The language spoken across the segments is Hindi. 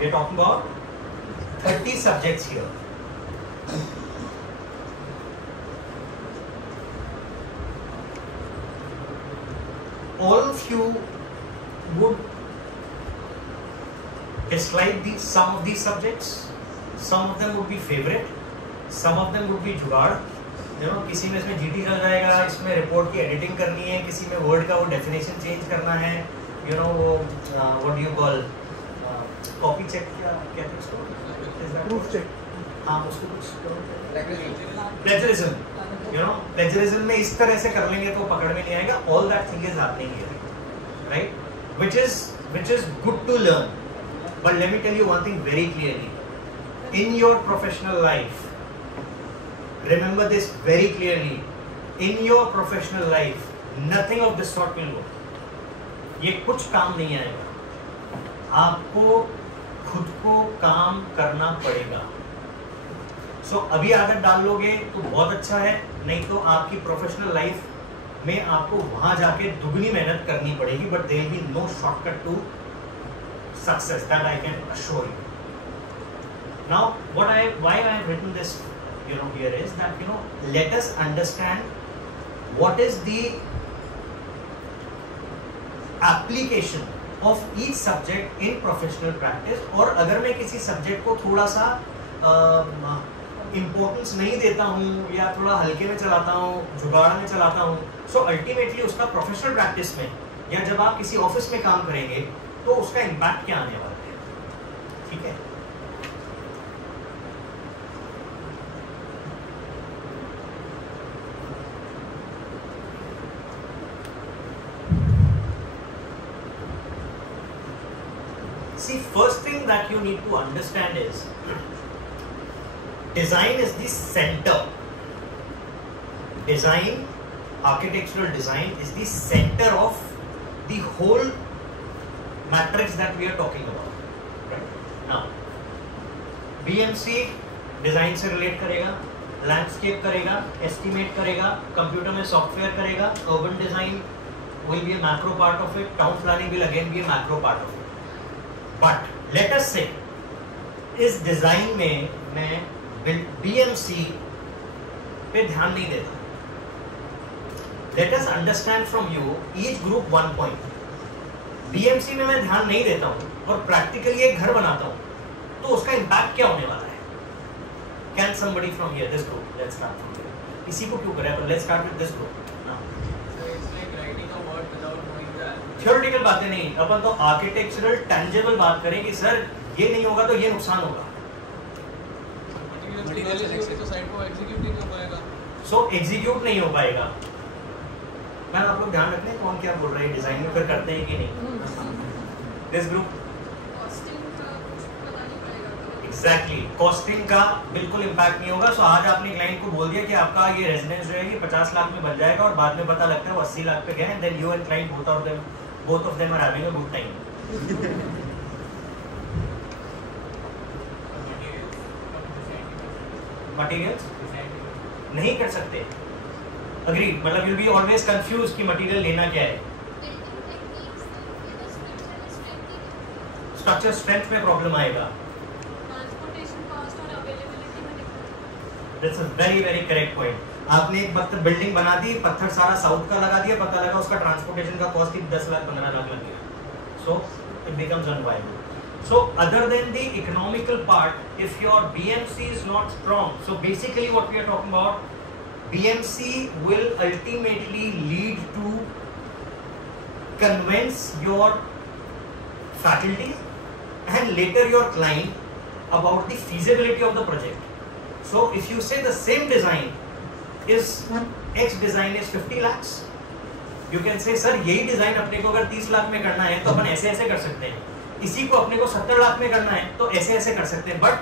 We are talking about 30 subjects here. All of you would dislike some of these subjects. Some of them would be favorite. Some of them would be जुगाड़. किसी में इसमें GT चल जाएगा, इसमें रिपोर्ट की एडिटिंग करनी है, किसी में वर्ड का वो डेफिनेशन चेंज करना है, वो what do you call copy check क्या कहते हैं उसको, प्रूफ चेक, हाँ उसको कुछ प्लेजरिज्म, प्लेजरिज्म में इस तरह से कर लेंगे तो पकड़ में नहीं आएगा. All that thing is happening here, right, which is good to learn. But let me tell you one thing very clearly. In your professional life, remember this very clearly. In your professional life, nothing of this sort will work. ये कुछ काम नहीं आएगा. आपको खुद को काम करना पड़ेगा. So अभी आदत डाल लोगे तो बहुत अच्छा है, नहीं तो आपकी प्रोफेशनल लाइफ में आपको वहां जाके दुगनी मेहनत करनी पड़ेगी. But there will be no shortcut to success, that I can assure you. Now, why I have written this, here is that let us understand what is the application of each subject in professional practice. और अगर मैं किसी सब्जेक्ट को थोड़ा सा इम्पोर्टेंस नहीं देता हूँ या थोड़ा हल्के में चलाता हूँ, जुगाड़ में चलाता हूँ, सो अल्टीमेटली उसका प्रोफेशनल प्रैक्टिस में या जब आप किसी ऑफिस में काम करेंगे तो उसका इम्पैक्ट क्या आने वाला है. ठीक है, see, first thing that you need to understand is design is the center. Design, architectural design is the center of the whole matrix that we are talking about. Right? Now, BMC design से रिलेट करेगा, लैंडस्केप करेगा, एस्टिमेट करेगा, कंप्यूटर में सॉफ्टवेयर करेगा, urban design will be a macro part of it, town planning will again be a macro part of it. But let us say इस डिजाइन में मैं BMC पे ध्यान नहीं देता. Let us understand from you each group one point. BMC में मैं ध्यान नहीं देता हूँ और प्रैक्टिकली एक घर बनाता हूँ, तो उसका इम्पैक्ट क्या होने वाला है? Can somebody from here, this group, let's start from here. इसी को क्यों करें? Let's start with this group. Theoretical बातें नहीं, अपन तो आर्किटेक्चरल टेंजिबल बात करें कि सर ये नहीं होगा तो ये नुकसान होगा. सो एग्जीक्यूट नहीं हो पाएगा. मैम आप लोग ध्यान रखने कौन क्या बोल रहे हैं, डिजाइन में फिर करते हैं कि नहीं. दिस ग्रुप एग्जैक्टली कॉस्टिंग का बिल्कुल इम्पैक्ट नहीं होगा. सो आज आपने क्लाइंट को बोल दिया कि आपका ये रेजिडेंस जो है ये 50 लाख में बन जाएगा और बाद में पता लगता है वो 80 लाख पे गए. Then you and client both of them are having a good time. Materials नहीं कर सकते. Agree, मतलब you'll be always confused कि material लेना क्या है. Structure strength में problem आएगा. That's a very very correct point. आपने एक वक्त बिल्डिंग बना दी, पत्थर सारा साउथ का लगा दिया, पता लगा उसका ट्रांसपोर्टेशन का कॉस्ट 10 लाख 15 लाख लग गया. So it becomes unviable. So other than the economical part, if your BMC is not strong, so basically what we are talking about, BMC will ultimately lead to convince your faculty and later your client about the feasibility of the project. So if you say the same design is X design is 50 lakhs, you can say sir यही डिजाइन अपने को अगर 30 लाख में करना है तो अपन ऐसे ऐसे कर सकते हैं, इसी को अपने को 70 लाख में करना है तो ऐसे ऐसे कर सकते हैं. बट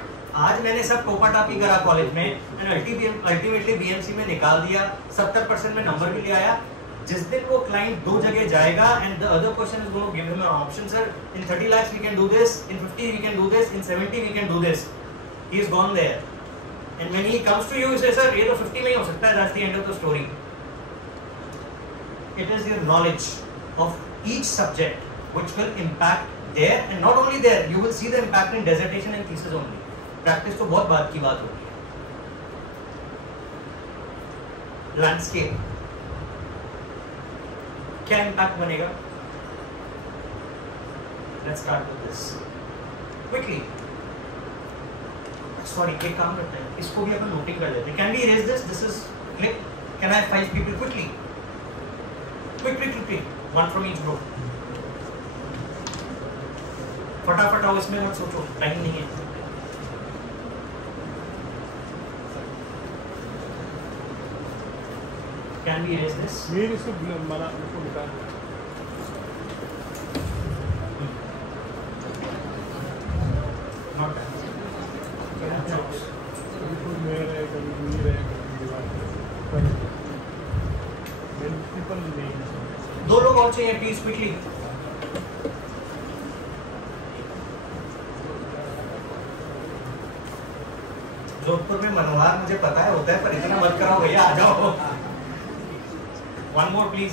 आज मैंने सब टोपा टापी करा कॉलेज में एंड अल्टीमेटली BMC में निकाल दिया, 70% में नंबर भी ले आया. जिस दिन वो क्लाइंट दो जगह जाएगा and the other person is going to give him an option, sir in 30 lakhs we can do this, in 50 we can do this, in 70 we can do this, he is gone there. And when he comes to you, he says, sir, ये तो 50 में ही हो सकता है. That's the end of the story. It is your knowledge of each subject which will impact there and not only there, you will see the impact in dissertation and thesis only. Practice तो बहुत बात की बात होगी. Landscape क्या impact बनेगा? Let's start with this quickly. Sorry, एक काम करते हैं, इसको भी अपन नोटिंग कर लेते हैं. Can we erase this? This is click. Can I have 5 people quickly? Quickly. One from each group. फटाफट आओ, इसमें मत सोचो, टाइम नहीं है. Can we erase this? मेरे से मना उसको निकाल. Not that. बिल्कुल मेरे रहे, कभी नहीं रहे, कभी दीवार. Multiple names. 2 लोग और चाहिए प्लीज क्विकली. जोधपुर में मनोहर मुझे पता है होता है, पर इतना मत कराओ भैया, आ जाओ. 1 more प्लीज.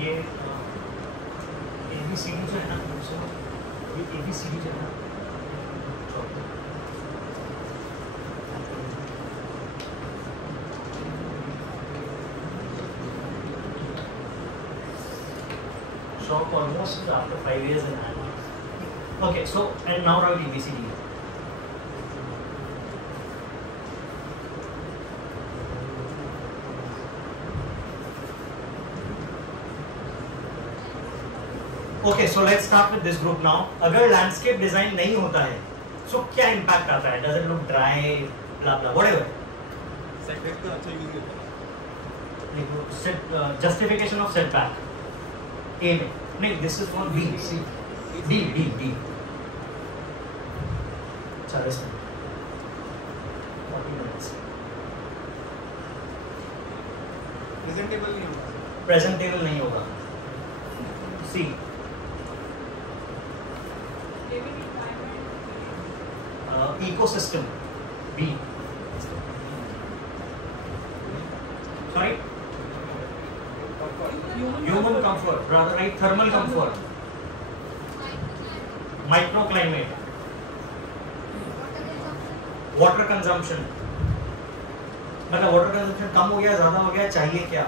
ये ABCD जो है ना, ये ABCD जो है ना, shop almost after 5 years in Anna. Okay, so and now write ABCD. Okay, so let's start with this group now. अगर landscape design नहीं होता है, so क्या impact आता है? Does it look dry, blah blah, whatever? Setback का अच्छा यूज होता है. Justification of setback. A में नहीं, this is for B. C. D. 40 minutes. Presentable नहीं होगा. C. Ecosystem. B. Sorry. Human comfort, rather right. Thermal comfort. Microclimate. Water consumption. मतलब वाटर कंजम्पशन कम हो गया, ज्यादा हो गया, चाहिए क्या?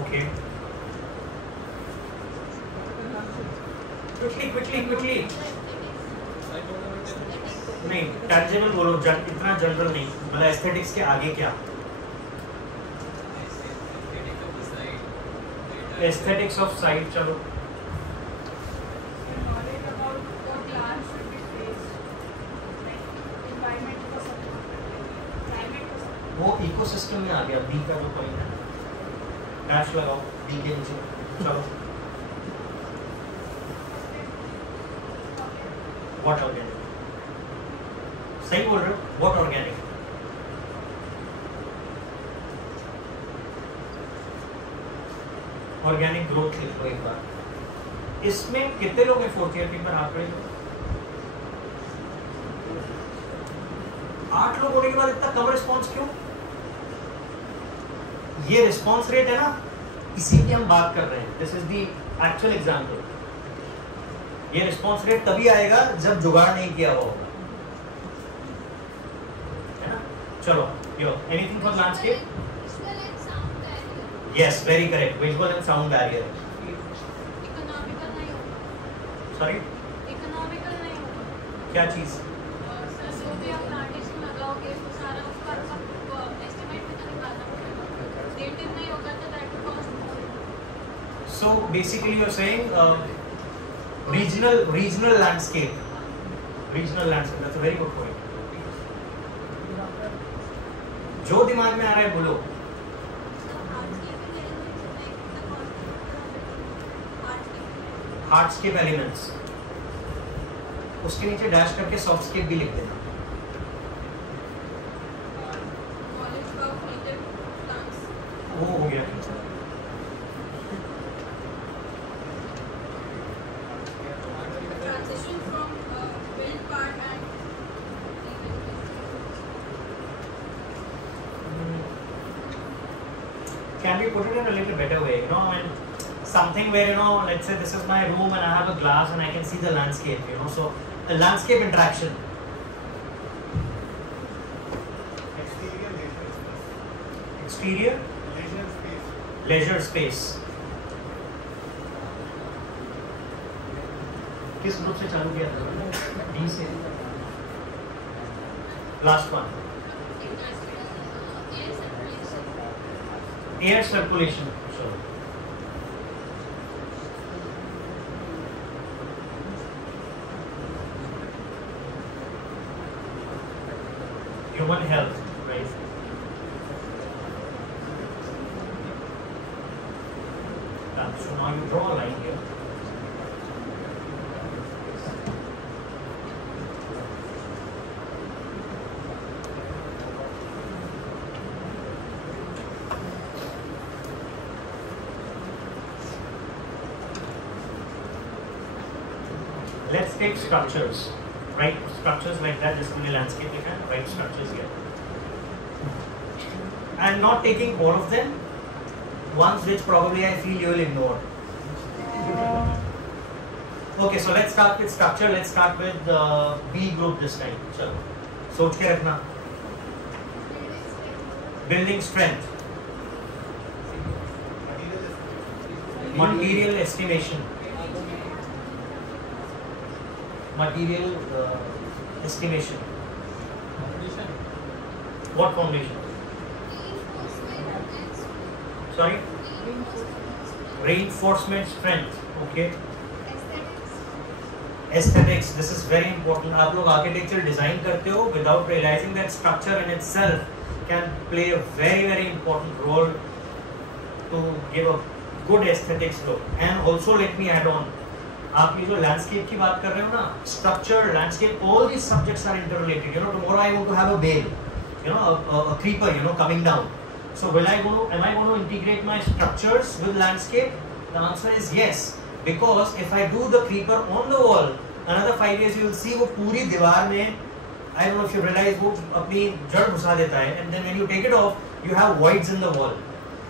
Okay. Quickly. नहीं, tangible बोलो, इतना जनरल नहीं. मतलब एस्थेटिक्स के आगे क्या? Aesthetics of site, चलो. वो इकोसिस्टम में आ गया. बी का जो पॉइंट है, डैश लगाओ बी के नीचे. चलो. What organic? सही बोल रहे हो. What organic? ऑर्गेनिक ग्रोथ लिख लो एक बार. इसमें कितने लोग हैं 4th ईयर पेपर आप रहे हो? 8 लोग होने के बाद इतना कम रिस्पॉन्स क्यों? ये रिस्पॉन्स रेट है ना, इसी की हम बात कर रहे हैं. This is the actual example. ये रिस्पॉन्स रेट तभी आएगा जब जुगाड़ नहीं किया हुआ होगा, है ना. चलो, yo anything for landscape. Yes, very correct. Visual and sound barrier. Economical नहीं होगा. Sorry? Economical नहीं होगा. क्या चीज? जो भी आप प्लांटेशन लगाओगे तो सारा उसका एस्टिमेट में निकालना पड़ेगा. Native नहीं होगा तो that will cost more. So basically you're saying regional landscape. Regional landscape. That's a very good point. जो दिमाग में आ रहा है बोलो. हार्डस्केप एलिमेंट्स, उसके नीचे डैश करके सॉफ्टस्केप भी लिख देना। Knowledge of native plants. वो हो गया। Transition from build part and Can we put it in a little better way? I mean, something where let's say this is my room and I have a glass and I can see the landscape. So a landscape interaction. Exterior leisure space. किस ग्रुप से चालू किया था? डी से। Last one. Air circulation. Sure. Human health, right? So now you draw a line here. Let's take structures, right? Structures like that, just in a landscape, you can write structures here. And not taking all of them, ones which probably I feel you will ignore. Okay, so let's start with structure. Let's start with B group this time. Chalo. सोच के रखना. Building strength. Material estimation. Material estimation. What foundation? Sorry? Reinforcement strength. Okay. Aesthetics. This is very important. आप लोग architecture design करते हो without realizing that structure in itself can play a very important role to give a good aesthetics look. And also let me add on. आप ये जो landscape की बात कर रहे हो ना, structure, landscape, all these subjects are interrelated. Tomorrow I want to have a bale, a creeper, coming down. So am I going to integrate my structures with landscape? The answer is yes. Because if I do the creeper on the wall, another 5 years you will see वो पूरी दीवार में, I don't know if you realize, वो अपनी जड़ घुसा देता है, and then when you take it off, you have voids in the wall.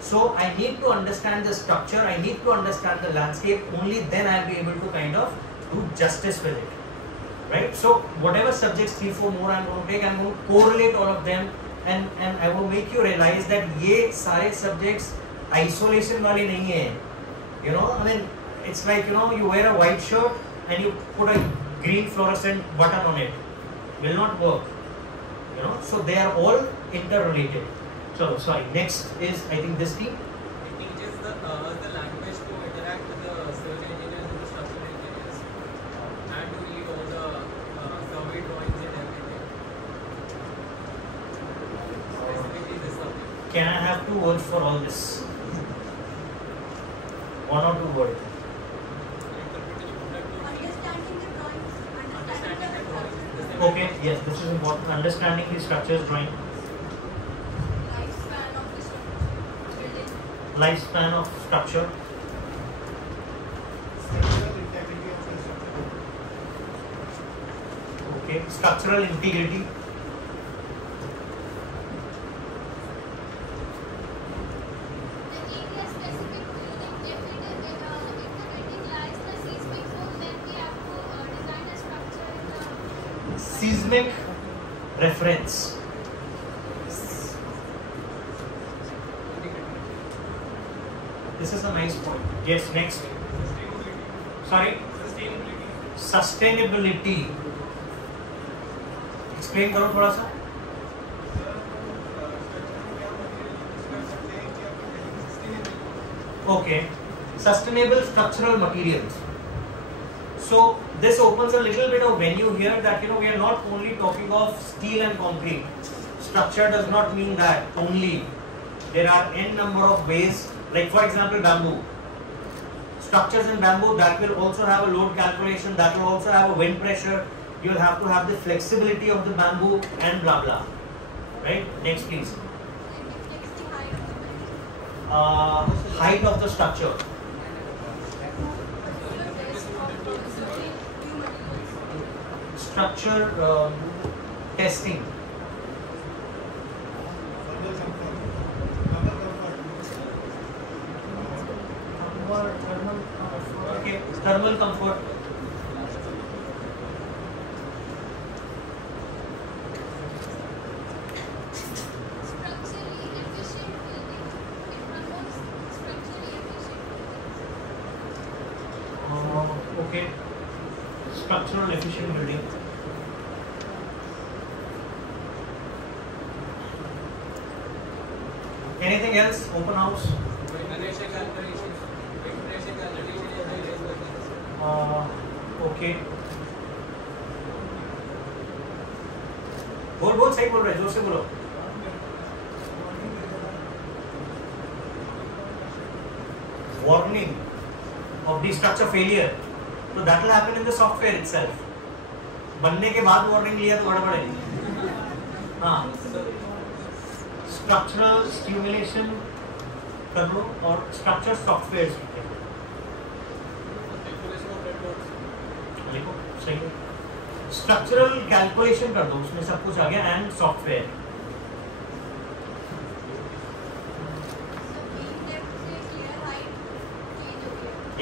So I need to understand the structure, I need to understand the landscape, only then I'll be able to kind of do justice with it. Right? So whatever subjects 3, 4 more I'm going to take, I'm going to correlate all of them, and I will make you realize that ये सारे subjects isolation वाले नहीं हैं. I mean, it's like you wear a white shirt and you put a green fluorescent button on it. Will not work. So they are all interrelated. So sorry. Next is I think this team. It teaches the language to interact with the search engineers and the structural engineers, and to read all the survey drawings and everything. Specifically this subject. Can I have 2 words for all this? 1 or 2 words. Okay, yes, this is important. Understanding the structures drawing. Lifespan of the structure. Building. Lifespan of structure. Okay, structural integrity. Seismic reference. This is a nice point. Yes, next. Sorry? Sustainability. Explain करो थोड़ा सा. Okay. Sustainable structural materials. So this opens a little bit of venue here that we are not only talking of steel and concrete. Structure does not mean that only. There are n number of ways, like for example bamboo. structures in bamboo that will also have a load calculation, that will also have a wind pressure. You'll have to have the flexibility of the bamboo and blah blah. Right? Next, please. Height of the structure. Structure testing. Okay, thermal comfort. Structurally efficient building. It promotes structurally efficient buildings. Okay. Structural efficient building. Anything else? Open house. Okay. बोल सही बोल रहे, जोर से बोलो. Warning of the structure failure. So that will happen in the software itself. बनने के बाद warning लिया तो गड़बड़ है. हाँ. Structural stimulation कर लो और structure software लिखो सही है. Structural calculation कर दो, उसमें सब कुछ आ गया and software.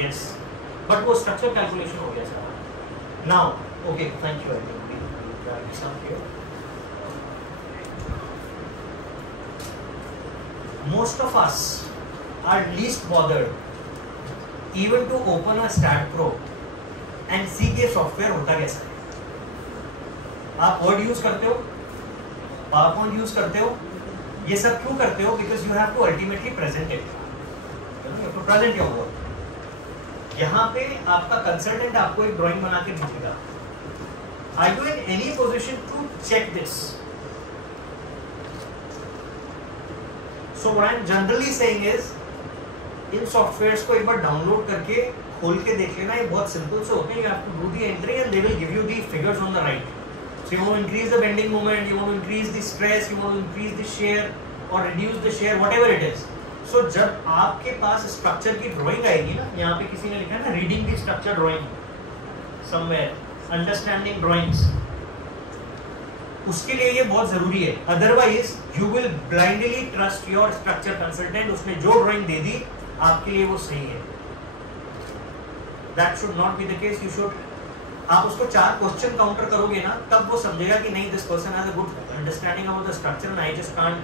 Yes, but वो structure calculation हो गया सारा. Now, okay, thank you everybody. Drag this up here. Most of us are least bothered even to open a StatPro and see के सॉफ्टवेयर होता कैसा है. आप वर्ड यूज करते हो, पावरपॉइंट यूज करते हो, ये सब क्यों करते हो? Because you have to ultimately present it, to present your work. यहाँ पे आपका कंसल्टेंट आपको एक ड्राइंग बना के भेजेगा. Are you in any position to check this? So what I'm generally saying is, in softwares को एक बार डाउनलोड करके खोल के देख लेना. ये बहुत सिंपल से होते हैं. You have to do the entry and they will give you the figures on the right. So you want to increase the bending moment, you want to increase the stress, you want to increase the shear or reduce the shear, whatever it is. So जब आपके पास स्ट्रक्चर की ड्राइंग आएगी ना, यहाँ पे किसी ने लिखा है ना reading the structure drawing somewhere, understanding drawings, उसके लिए ये बहुत जरूरी है. Otherwise you will blindly trust your structure consultant. उसने जो ड्राइंग दे दी आपके लिए वो सही है. That should not be the case. You should, आप उसको 4 क्वेश्चन काउंटर करोगे ना, तब वो समझेगा कि नहीं, this person has a good understanding about the structure and I just can't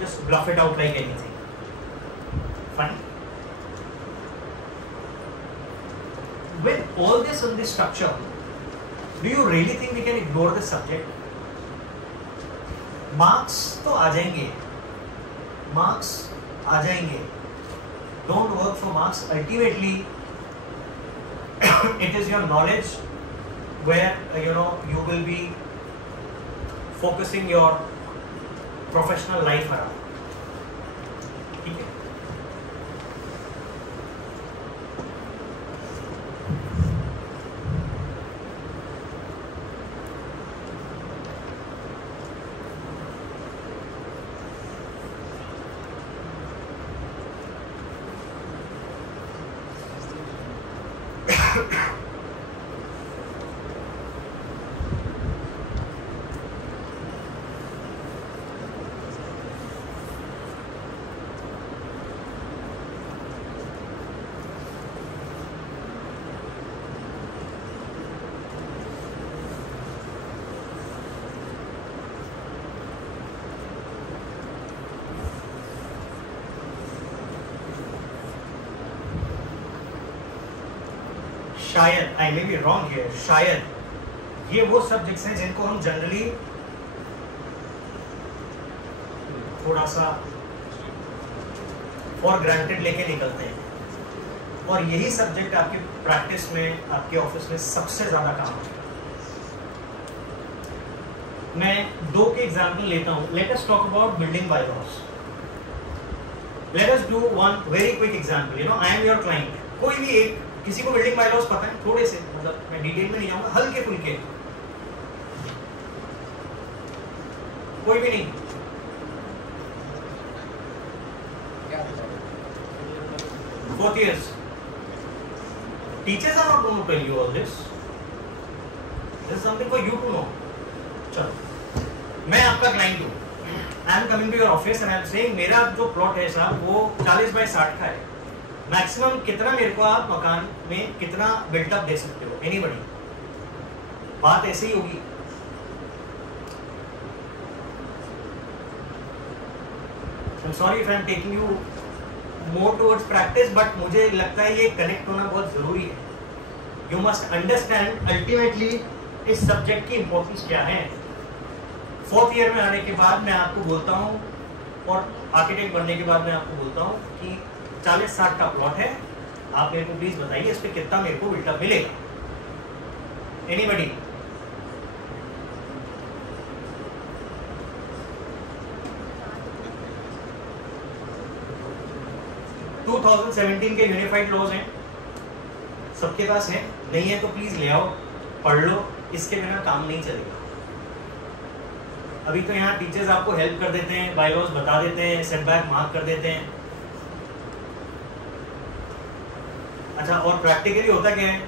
just bluff it out like anything. Fine. With all this on this structure, do you really think we can ignore this subject? Marks तो आ जाएंगे, marks आ जाएंगे. Don't work for marks. Ultimately, it is your knowledge where you will be focusing your professional life है. ठीक है. शायद, आई मे बी रॉन्ग हियर, शायद ये वो सब्जेक्ट्स हैं जिनको हम जनरली थोड़ा सा फॉर ग्रांटेड लेके निकलते हैं, और यही सब्जेक्ट आपकी प्रैक्टिस में, आपके ऑफिस में सबसे ज्यादा काम है. मैं 2 के एग्जाम्पल लेता हूं. Let us talk about building bylaws. Let us do one very quick example. I am your client. कोई भी एक, किसी को बिल्डिंग बाय लॉज पता है थोड़े से, मतलब मैं डिटेल में नहीं जाऊंगा, हल्के फुल्के, कोई भी नहीं? 4 years. Teachers are not going to tell you all this. This is something for you to know. चलो, मैं आपका क्लाइंट हूँ. I am coming to your office and I am saying मेरा जो प्लॉट है साहब वो 40 बाय 60 का है. मैक्सिमम कितना मेरे को आप मकान में कितना बिल्टअप दे सकते हो? एनीबडी? बात ऐसी ही होगी. I'm sorry if I am taking you more towards practice, but मुझे लगता है ये कनेक्ट होना बहुत जरूरी है. You must understand ultimately इस सब्जेक्ट की इंपॉर्टेंस क्या है. 4th ईयर में आने के बाद मैं आपको बोलता हूँ, और आर्किटेक्ट बनने के बाद मैं आपको बोलता हूँ कि 40-60 का प्लॉट है, आप मेरे को प्लीज बताइए इस पे कितना मेरे को बिल्टअप मिलेगा. एनीबडी? तो 2017 के यूनिफाइड लॉज हैं, सबके पास है, नहीं है तो प्लीज ले आओ, पढ़ लो, इसके बिना काम नहीं चलेगा. अभी तो यहाँ टीचर्स आपको हेल्प कर देते हैं, बाय लॉज बता देते हैं, सेटबैक मार्क कर देते हैं. अच्छा, और प्रैक्टिकली होता क्या है,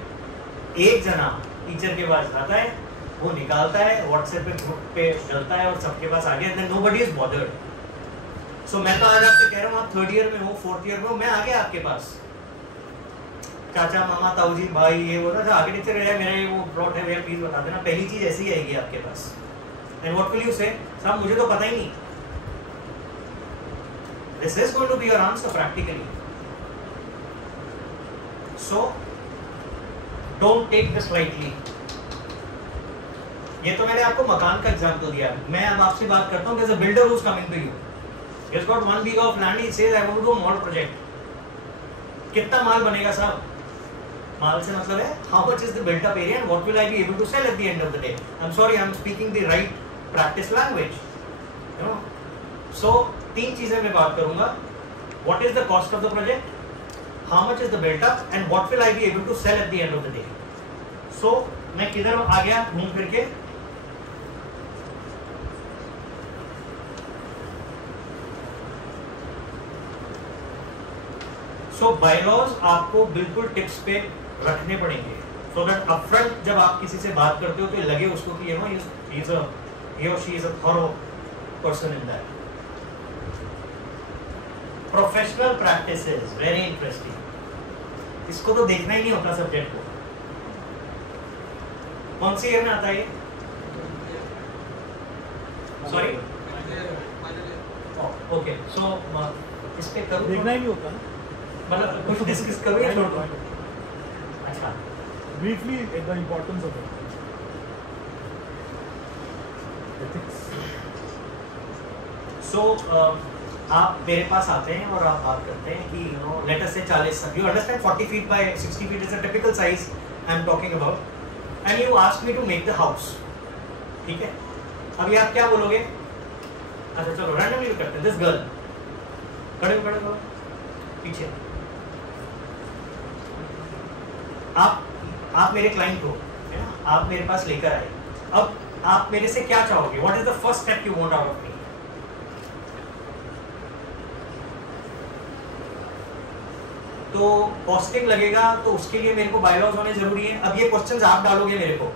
एक जना टीचर के पास आता है, वो निकालता है, व्हाट्सएप पे ग्रुप पे डलता है और सबके पास आ गया, देन नोबडी इज बॉदर्ड. सो मैं तो आज आपसे कह रहा हूँ, आप 3rd ईयर में हो, 4th ईयर में हो, मैं आ गया आपके पास, चाचा मामा ताऊजी भाई ये वो ना, आर्किटेक्चर है मेरा, ये वो प्लॉट है भैया प्लीज बता देना. पहली चीज ऐसी आएगी आपके पास. And what will you say? साहब मुझे तो पता ही नहीं. This is going to be your answer practically. So don't take this lightly. ये तो मैंने आपको मकान का एग्जांपल दिया. मैं अब आपसे बात करता हूँ, there is a builder who is coming to you. He has got 1 bigha of land. He says I want to do a mall project. कितना माल बनेगा साहब? माल से मतलब है how much is the built up area and what will I be able to sell at the end of the day. I'm sorry, I'm speaking the right practice language. You know. So 3 चीजें मैं बात करूंगा. What is the cost of the project? How much is the built up and what will I be able to sell at the end of the day. So मैं किधर आ गया घूम फिर के? सो बायलॉज आपको बिल्कुल टिप्स पे रखने पड़ेंगे, सो दैट अपफ्रंट जब आप किसी से बात करते हो तो लगे उसको कि you no he or she is a thorough person in that. Professional practices very interesting. इसको तो देखना ही नहीं होता सब्जेक्ट को. कौन सी ईयर में आता है ये? Sorry, okay. सो इस पे करूँ, देखना ही नहीं होता ना, मतलब कुछ डिस्कस करो या छोड़ दो? अच्छा, briefly the importance of it. Ethics. सो आप मेरे पास आते हैं और आप बात करते हैं कि you no late us say 40, you understand 40 feet by 60 feet is a typical size I am talking about, and you ask me to make the house. ठीक है, अभी आप क्या बोलोगे? अच्छा चलो रैंडमली करते हैं. दिस गर्ल, खड़े खड़े खड़े पीछे. आप मेरे क्लाइंट हो, है ना, आप मेरे पास लेकर आए. अब आप मेरे से क्या चाहोगे? What is the first step you want out of me? तो कॉस्टिंग लगेगा, तो उसके लिए मेरे को बायलॉज होने जरूरी है. अब ये क्वेश्चंस आप डालोगे मेरे को,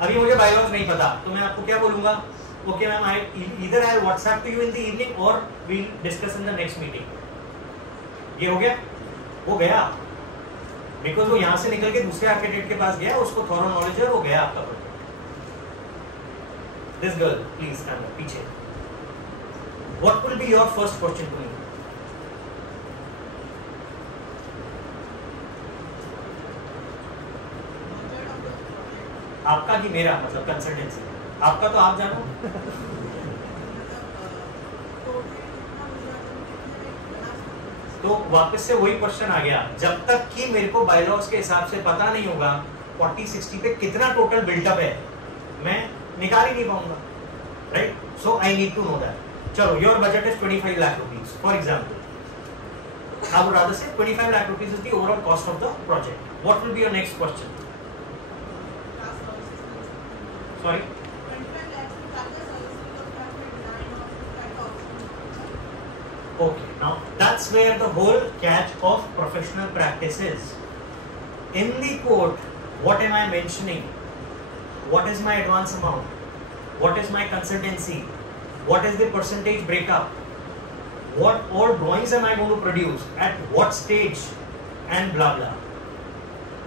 अभी मुझे बायलॉज नहीं पता, तो मैं आपको क्या बोलूंगा? Okay ma'am, I either I WhatsApp to you in the evening और we'll discuss in the next meeting. ये हो गया? हो गया, बिकॉज वो यहाँ से निकल के दूसरे आर्किटेक्ट के पास गया, उसको थोड़ा नॉलेज है, हो गया आपका प्रोजेक्ट. This girl please stand up पीछे. What will be your first question to me? आपका कि मेरा, मतलब कंसल्टेंसी आपका, तो आप जानो. तो वापस से वही क्वेश्चन आ गया, जब तक कि मेरे को बायलॉज के हिसाब से पता नहीं होगा 40-60 पे कितना टोटल बिल्टअप है, मैं निकाल ही नहीं पाऊंगा. Right, so I need to know that. चलो, your budget is 25 lakh rupees for example. I would rather say 25 lakh rupees is the overall cost of the project. What will be your next question? Sorry? Okay, now that's where the whole catch of professional practice is. In the quote, what am I mentioning? What is my advance amount? What is my consultancy? What is the percentage breakup? What all drawings am I going to produce? At what stage? And blah blah.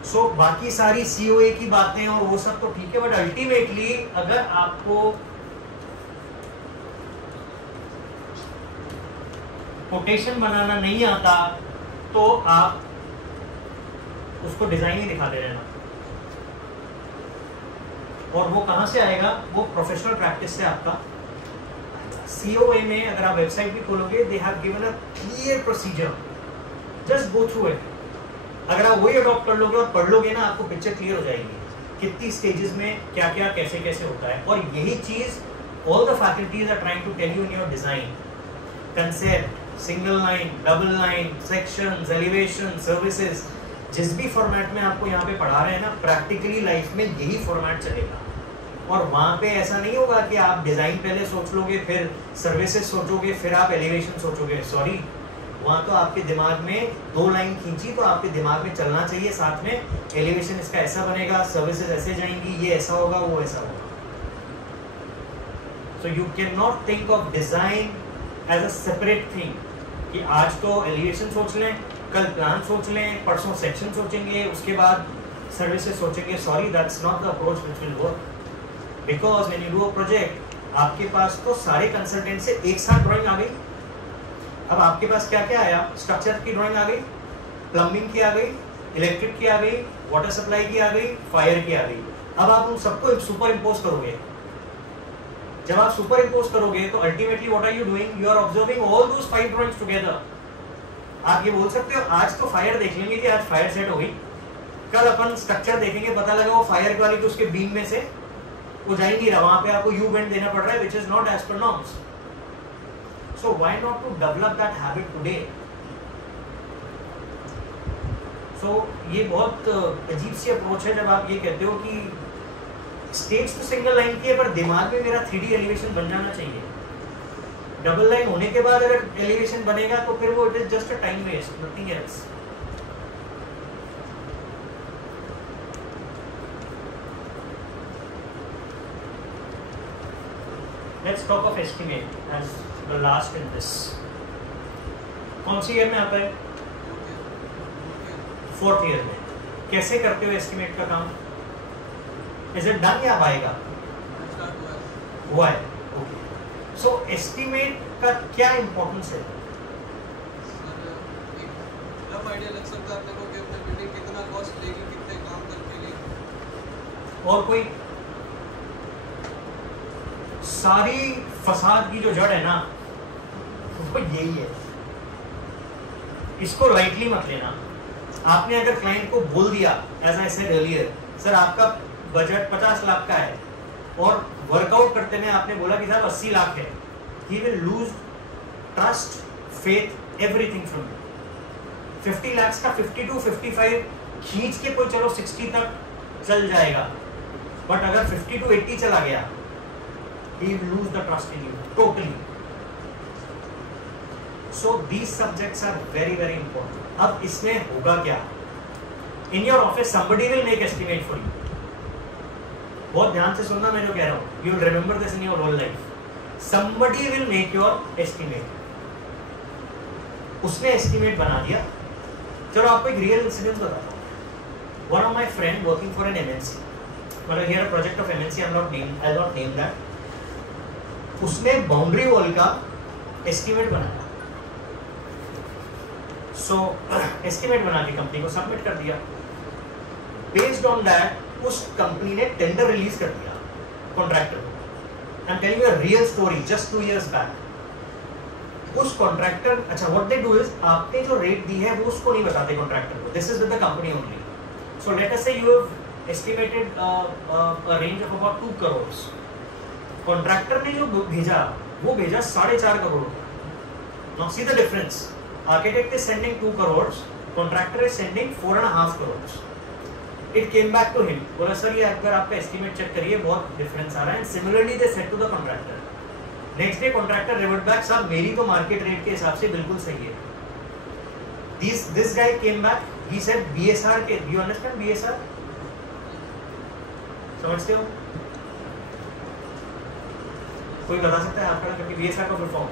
So बाकी सारी COA की बातें और वो सब तो ठीक है, but ultimately अगर आपको कोटेशन बनाना नहीं आता तो आप उसको डिजाइन ही दिखाते रहना, और वो कहां से आएगा? वो प्रोफेशनल प्रैक्टिस से आपका COA में अगर आप वेबसाइट भी खोलोगे, they have given a clear procedure, just go through it. अगर आप वही अडॉप्ट कर लोगे और पढ़ लोगे ना, आपको पिक्चर क्लियर हो जाएगी कितनी स्टेजेस में क्या क्या कैसे कैसे होता है। और यही चीज all the faculties are trying to tell you in your design concept, single line, double line, sections, elevation, services, जिस भी फॉर्मेट में आपको यहाँ पे पढ़ा रहे हैं ना, प्रैक्टिकली लाइफ में यही फॉर्मेट चलेगा। और वहाँ पे ऐसा नहीं होगा कि आप डिजाइन पहले सोच लोगे, फिर सर्विसेज सोचोगे, फिर आप एलिवेशन सोचोगे। सॉरी, वहाँ तो आपके दिमाग में 2 लाइन खींची तो आपके दिमाग में चलना चाहिए साथ में, एलिवेशन इसका ऐसा बनेगा, सर्विसेज ऐसे जाएंगी, ये ऐसा होगा, वो ऐसा होगा। So you can not think of design as a separate thing कि आज तो एलिवेशन सोच लें, कल प्लान सोच लें, परसों सेक्शन सोचेंगे, उसके बाद सर्विसेज सोचेंगे। Sorry, that's not the approach which will work, because when you do a project, आपके पास तो सारे कंसल्टेंट से एक साथ ड्राइंग आ गई। अब आपके पास क्या क्या आया? स्ट्रक्चर की ड्राइंग आ गई, प्लम्बिंग की आ गई, इलेक्ट्रिक की आ गई, वाटर सप्लाई की आ गई, फायर की आ गई। अब आप उन सबको सुपर इम्पोज करोगे। जब आप सुपर इम्पोज करोगे तो ultimately what are you doing? You are observing all those 5 drawings together. आप ये बोल सकते हो आज तो फायर देख लेंगे कि आज फायर सेट हो गई, कल अपन स्ट्रक्चर देखेंगे, पता लगा वो फायर वाली तो उसके बीम में से वो जा ही नहीं रहा, वहां पे आपको यू बेंड देना पड़ रहा है, which is not as per norms. So why not to develop that habit today? So ये बहुत अजीब सी अप्रोच है जब आप ये कहते हो कि स्टेज तो सिंगल लाइन की है, पर दिमाग में मेरा 3D एलिवेशन बन जाना चाहिए। डबल लाइन होने के बाद अगर एलिवेशन बनेगा तो फिर वो it is just a time waste, nothing else. Let's talk of estimate as the last in this. कौन सी ईयर में आता है? 4th ईयर में। कैसे करते हो एस्टिमेट का काम? इज इट डन या आएगा? हुआ है। ओके, सो एस्टिमेट का क्या इंपॉर्टेंस है? रफ आइडिया लग सकता है अपने को कि अपनी बिल्डिंग कितना कॉस्ट लेगी, कितने काम करके लेगी। और कोई सारी फसाद की जो जड़ है ना, वो यही है। इसको लाइटली मत लेना। आपने अगर क्लाइंट को बोल दिया, as I said earlier, sir आपका बजट 50 लाख का है, और वर्कआउट करते में आपने बोला कि साहब 80 लाख है, he will lose trust, faith, everything from you. 50 lakhs का 52, 55 खींच के कोई चलो 60 तक चल जाएगा, बट अगर 50 to 80 चला गया, he will lose the trust in you totally. So these subjects are very very important. अब इसमें होगा क्या? In your office somebody will make estimate for you. बहुत ध्यान से सुनना मैं जो कह रहा हूँ, you will remember this in your whole life. Somebody will make your estimate. उसने estimate बना दिया। चलो आपको एक real incident बताता हूँ। One of my friend working for an MNC, मतलब here a project of MNC, I'll not name that. उसने बाउंड्री वॉल का estimate बनाया। So estimate बना के कंपनी को सबमिट कर दिया। Based on that, उस कंपनी ने टेंडर रिलीज कर दिया कॉन्ट्रैक्टर को। I'm telling you a real story, just 2 years back. उस कॉन्ट्रैक्टर, अच्छा what they do is, आपने जो रेट दी है वो उसको नहीं बताते कॉन्ट्रैक्टर को। This is with the company only. So let us say you have estimated a range of about 2 crores. Contractor ने जो भेजा वो भेजा 4.5 crore. Now see the difference. Architect is sending 2 crores, contractor is sending 4.5 crores. It came back to him. बोला सर ये अगर आपका एस्टिमेट चेक करिए बहुत डिफरेंस आ रहा है. And similarly they said to the contractor. Next day contractor revert back, साहब मेरी तो मार्केट रेट के हिसाब से बिल्कुल सही है. This guy came back. He said BSR के. Do you understand BSR? समझते हो? कोई बता सकता है आपका करके BSR का फुल फॉर्म?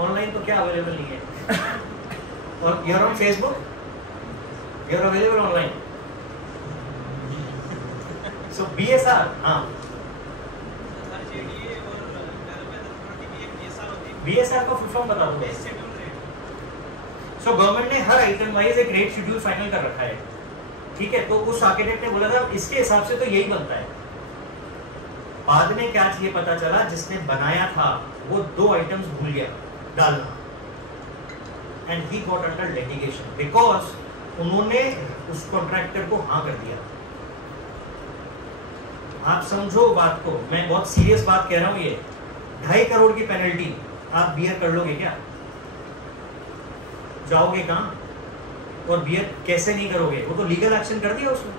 ऑनलाइन तो क्या अवेलेबल नहीं है. और you're on Facebook? You're available online. So BSR, हाँ. BSR का फुल फॉर्म बता दो. So गवर्नमेंट ने हर आइटम वाइज एक रेट शेड्यूल फाइनल कर रखा है. ठीक है, तो उस आर्किटेक्ट ने बोला था इसके हिसाब से तो यही बनता है. बाद में क्या ये पता चला जिसने बनाया था वो 2 आइटम्स भूल गया डालना. And he got under litigation because उन्होंने उस कॉन्ट्रैक्टर को हाँ कर दिया. आप समझो बात को, मैं बहुत सीरियस बात कह रहा हूं. ये 2.5 करोड़ की पेनल्टी आप बियर कर लोगे क्या? जाओगे कहां? और बियर कैसे नहीं करोगे? वो तो लीगल एक्शन कर दिया उसने.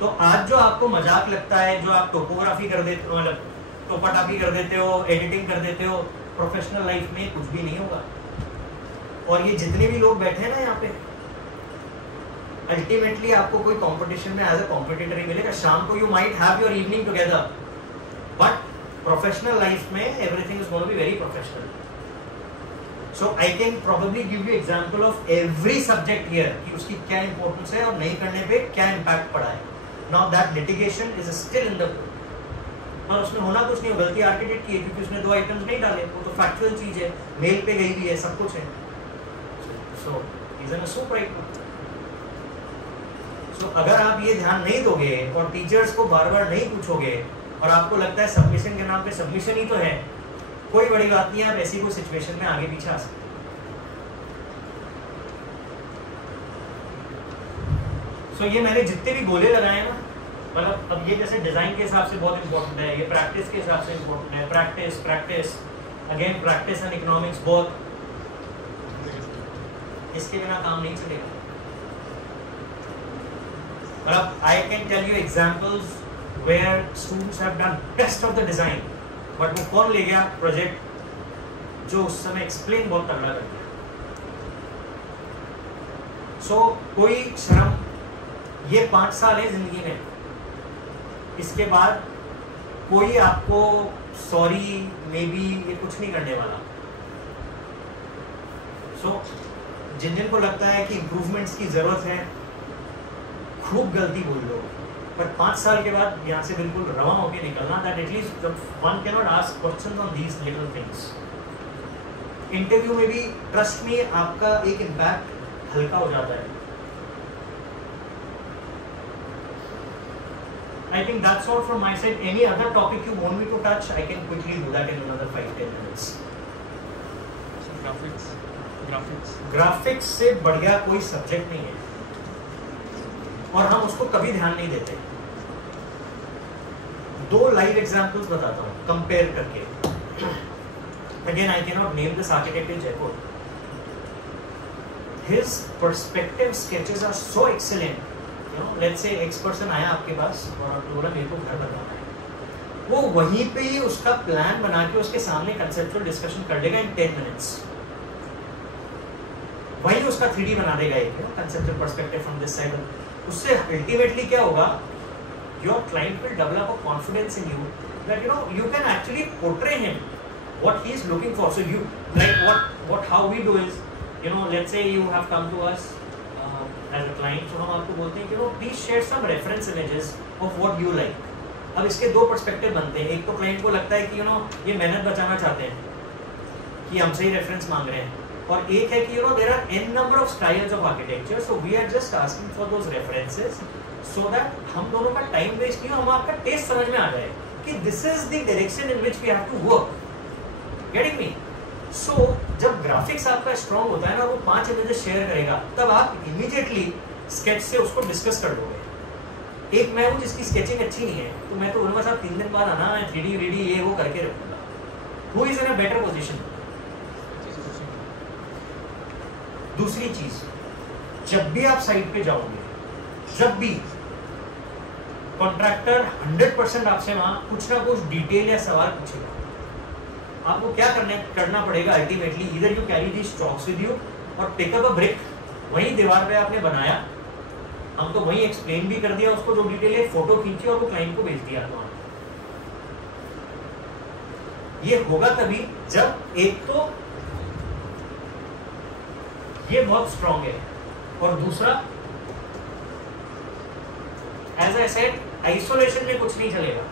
तो आज जो आपको मजाक लगता है, जो आप टोपोग्राफी कर देते हो, मतलब टोपाटापी कर देते हो, एडिटिंग कर देते हो, प्रोफेशनल लाइफ में कुछ भी नहीं होगा. और ये जितने भी लोग बैठे हैं ना यहाँ पे, अल्टीमेटली आपको कोई कंपटीशन में एज अ कॉम्पिटिटर ही मिलेगा. शाम को you might have your evening together, but professional life में everything is gonna be very professional. So I can probably give you example of every subject here कि उसकी क्या इंपॉर्टेंस है और नहीं करने पे क्या इम्पैक्ट पड़ा है. Now that litigation is still in the, और उसमें होना कुछ नहीं, गलती आर्किटेक्ट की है क्योंकि उसने 2 आइटम्स नहीं डाले. वो तो फैक्चुअल चीज है, मेल पे गई भी है, सब कुछ है. So is an soup right now. So अगर आप ये ध्यान नहीं दोगे और टीचर्स को बार बार नहीं पूछोगे और आपको लगता है सबमिशन के नाम पे सबमिशन ही तो है, कोई बड़ी बात नहीं है, आप ऐसी कोई सिचुएशन में आगे पीछे आ सकते. सो ये मैंने जितने भी गोले लगाए ना, मतलब अब ये जैसे डिजाइन के हिसाब से बहुत इंपॉर्टेंट है, ये प्रैक्टिस के हिसाब से इंपॉर्टेंट है. Practice practice again, practice and economics both. इसके बिना काम नहीं चलेगा. मतलब I can tell you examples where students have done best of the design, but वो कौन ले गया प्रोजेक्ट जो उस समय एक्सप्लेन बहुत तगड़ा कर दिया. सो कोई शर्म, ये 5 साल है जिंदगी में, इसके बाद कोई आपको सॉरी मे बी ये कुछ नहीं करने वाला. सो जिन को लगता है कि इम्प्रूवमेंट्स की जरूरत है, खूब गलती बोल लो, पर 5 साल के बाद यहाँ से बिल्कुल रवा होके निकलना. That at least one can not ask questions on these little things. Interview में भी ट्रस्ट मी आपका एक इम्पैक्ट हल्का हो जाता है. I think that's all from my side. Any other topic you want me to touch, I can quickly do that in another 5-10 minutes. Graphics से बढ़िया कोई सब्जेक्ट नहीं है और हम उसको कभी ध्यान नहीं देते. 2 लाइव एग्जांपल्स बताता हूँ कंपेयर करके. Again, I cannot name this architect in Jaipur. His perspective sketches are so excellent. You know, let's say X person आया आपके पास और आपको बोला मेरे को घर बनवाना है, वो वहीं पे ही उसका प्लान बना के उसके सामने कंसेप्चुअल डिस्कशन कर देगा इन 10 मिनट्स. वही उसका 3D बना देगा एक conceptual perspective from this side. उससे अल्टीमेटली क्या होगा, your client will develop a confidence in you that you know you can actually portray him what he is looking for. So you like what how we do is, you know, let's say you have come to us as a client, तो हम आपको बोलते हैं कि no please share some reference images of what you like. अब इसके 2 पर्सपेक्टिव बनते हैं. एक तो क्लाइंट को लगता है कि यू नो ये मेहनत बचाना चाहते हैं कि हमसे ही रेफरेंस मांग रहे हैं, और एक है कि you know there are n number of styles of architecture, so we are just asking for those references so that हम दोनों का टाइम वेस्ट नहीं हो, हम आपका टेस्ट समझ में आ जाए कि this is the direction in which we have to work. Getting me? So जब ग्राफिक्स आपका स्ट्रॉन्ग होता है ना, वो 5 इमेजेस शेयर करेगा, तब आप इमीडिएटली स्केच से उसको डिस्कस कर दोगे. एक मैं हूँ जिसकी स्केचिंग अच्छी नहीं है, तो मैं तो बोलूँगा साहब 3 दिन बाद आना, मैं 3D वीडी ये वो करके रखूँगा। Who is in a better position? दूसरी चीज, जब भी आप साइट पे जाओगे, जब भी कॉन्ट्रैक्टर 100% आपसे वहां कुछ ना कुछ डिटेल या सवाल पूछेगा, आपको क्या करना पड़ेगा ultimately? Either you carry these stocks with you और पिकअप अ ब्रिक, वही दीवार पे आपने बनाया, हम तो वही एक्सप्लेन भी कर दिया उसको जो डिटेल है, फोटो खींची और वो क्लाइंट को भेज दिया। तो ये होगा तभी जब एक तो ये बहुत स्ट्रॉन्ग है और दूसरा एज आई सेड आइसोलेशन में कुछ नहीं चलेगा।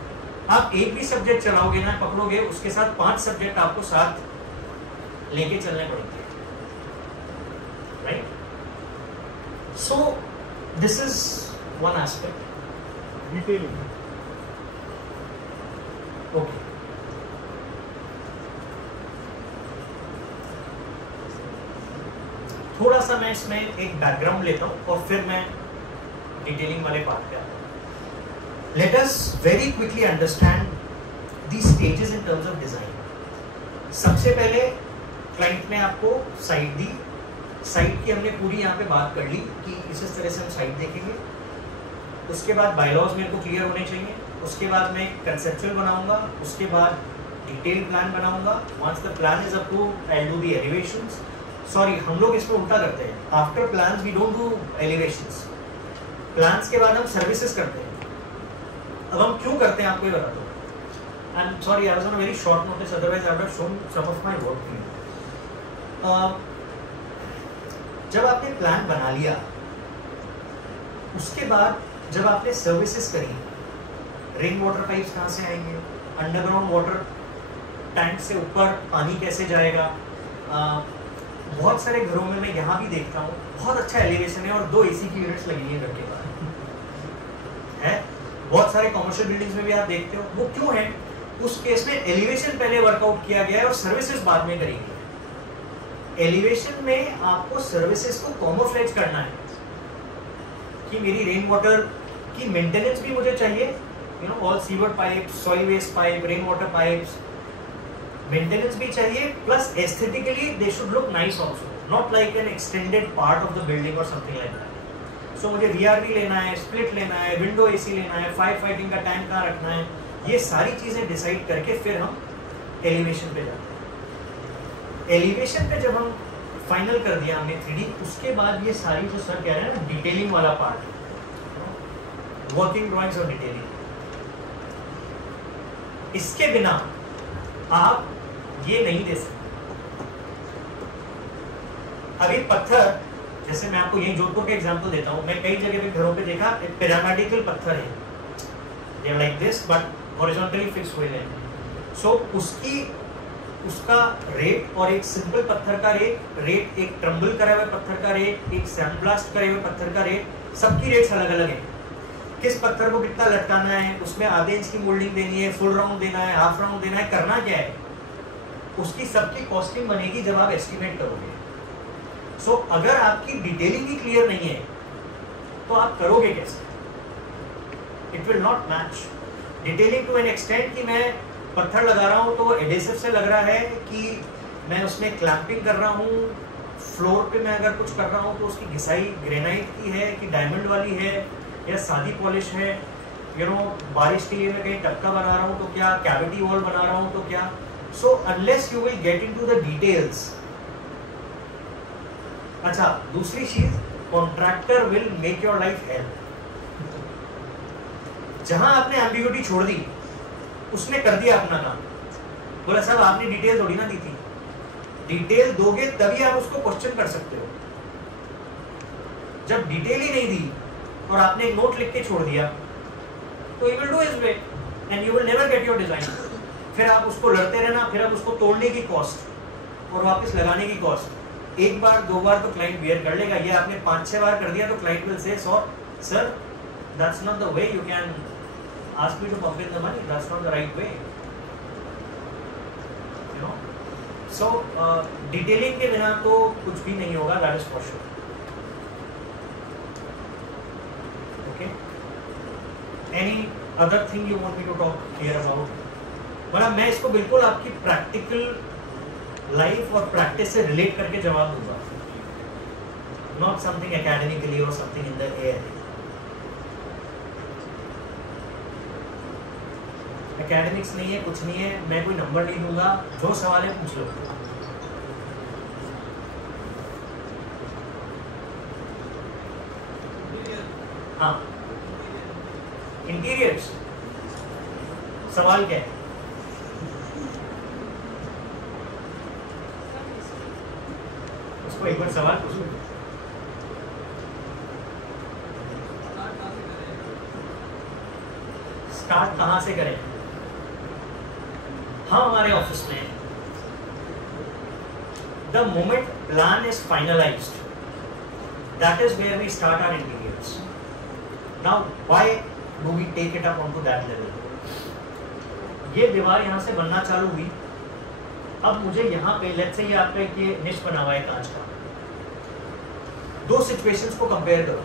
आप एक भी सब्जेक्ट चलाओगे ना, पकड़ोगे, उसके साथ 5 सब्जेक्ट आपको साथ लेके चलने पड़ेंगे, right? So this is one aspect, detailing. Okay, थोड़ा सा मैं इसमें एक बैकग्राउंड लेता हूं और फिर मैं डिटेलिंग वाले पार्ट पे आता हूं। Let us very quickly understand the stages in terms of design. सबसे पहले क्लाइंट ने आपको साइट दी, साइट की हमने पूरी यहाँ पे बात कर ली कि इस तरह से हम साइट देखेंगे। उसके बाद बायलॉज मेरे को क्लियर होने चाहिए, उसके बाद मैं कंसेप्चुअल बनाऊंगा, उसके बाद डिटेल प्लान बनाऊंगा। Once the plan is approved I will do the elevations. Sorry, हम लोग इसमें उल्टा करते हैं, after plans we don't do elevations, plans के बाद हम सर्विसेज करते हैं। अब हम क्यों करते हैं आपको ये बताता हूँ। I am sorry, I was on a very short notice, otherwise I would have shown some of my work to you. जब आपने प्लान बना लिया, उसके बाद जब आपने सर्विसेज करी, रेन वाटर पाइप्स कहाँ से आएंगे, अंडरग्राउंड वाटर टैंक से ऊपर पानी कैसे जाएगा। बहुत सारे घरों में मैं यहाँ भी देखता हूँ बहुत अच्छा एलिवेशन है और 2 AC की यूनिट्स लगी है घर के बाहर है। बहुत सारे कमर्शियल बिल्डिंग्स में भी आप देखते हो, वो क्यों है? उस केस में एलिवेशन पहले वर्कआउट किया गया है और सर्विसेज बाद में करेंगे। एलिवेशन में आपको सर्विसेज को कॉमोफ्लेज करना है कि मेरी रेन वाटर की मेंटेनेंस भी मुझे चाहिए, you know, all sewer pipe, soil waste pipe, rain water pipes, maintenance भी चाहिए, plus aesthetically they should look nice also, not like an extended part of the building और समथिंग लाइक दैट। सो मुझे VRV लेना है, स्प्लिट लेना है, विंडो AC लेना है, फायर फाइटिंग का टैंक कहाँ रखना है, ये सारी चीजें डिसाइड करके फिर हम एलिवेशन पे जाते हैं। एलिवेशन पे जब हम फाइनल कर दिया हमने 3D, उसके बाद ये सारी जो सर कह रहे हैं ना डिटेलिंग वाला पार्ट, वर्किंग ड्राइंग्स और डिटेलिंग, इसके बिना आप ये नहीं दे सकते। अभी पत्थर, जैसे मैं आपको यही जोधपुर का एग्जांपल देता हूं, मैं कई जगह पे घरों पे देखा पिरामिडिकल पत्थर है, they are like this but horizontally fix हुए हैं। सो उसका रेट और एक सिंपल पत्थर का रेट, एक ट्रम्बल करे हुए पत्थर का रेट, एक सैंडब्लास्ट करे हुए पत्थर का रेट, सबकी रेट्स अलग अलग है। किस पत्थर को कितना लटकाना है, उसमें आधे इंच की मोल्डिंग देनी है, फुल राउंड देना है, हाफ राउंड देना है, करना क्या है, उसकी सबकी कॉस्टिंग बनेगी जब आप एस्टिमेट करोगे। सो अगर आपकी डिटेलिंग ही क्लियर नहीं है तो आप करोगे कैसे? It will not match. Detailing to an extent कि मैं पत्थर लगा रहा हूं तो एडेसिव से लग रहा है कि मैं उसमें क्लैंपिंग कर रहा हूं, फ्लोर पे मैं अगर कुछ कर रहा हूं तो उसकी घिसाई ग्रेनाइट की है कि डायमंड वाली है या सादी पॉलिश है, यू नो, बारिश के लिए मैं कहीं टपका बना रहा हूं तो क्या, कैविटी वॉल बना रहा हूं तो क्या। So unless you will get into the details. अच्छा, दूसरी चीज, contractor will make your life hell. जहां आपने एम्बिग्यूटी छोड़ दी, उसने कर दिया अपना काम, बोला साहब आपने डिटेल थोड़ी ना दी थी। डिटेल दोगे तभी आप उसको क्वेश्चन कर सकते हो। जब डिटेल ही नहीं दी और आपने एक नोट लिख के छोड़ दिया तो you will do his way and you will never get your design. फिर आप उसको लड़ते रहना, फिर आप उसको तोड़ने की कॉस्ट और वापस लगाने की कॉस्ट, एक बार 2 बार तो क्लाइंट बियर कर लेगा। ये आपने 5-6 बार कर दिया तो client will say sir that's not the way you can ask me to pump in the money, that's not the right way, you know. So detailing के बिना तो कुछ भी नहीं होगा, that is for sure. Okay. Any other thing you want me to talk here about? मतलब मैं इसको बिल्कुल आपकी प्रैक्टिकल लाइफ और प्रैक्टिस से रिलेट करके जवाब दूंगा, नॉट समथिंग एकेडमिकली और something in the air. Academics नहीं है, कुछ नहीं है, मैं कोई नंबर नहीं दूंगा, जो सवाल है पूछ लो। हाँ, इंटीरियर्स सवाल क्या है? उसको एक बार सवाल पूछो। स्टार्ट कहाँ से करें? हाँ, हमारे ऑफिस में the moment plan is finalized, that is where we start our interiors. Now why do we take it up onto that level? ये दीवार यहाँ से बनना चालू हुई, अब मुझे यहाँ पे लेट्स से ये आपका एक ये निश बना हुआ है कांच का, दो सिचुएशंस को कंपेयर करो।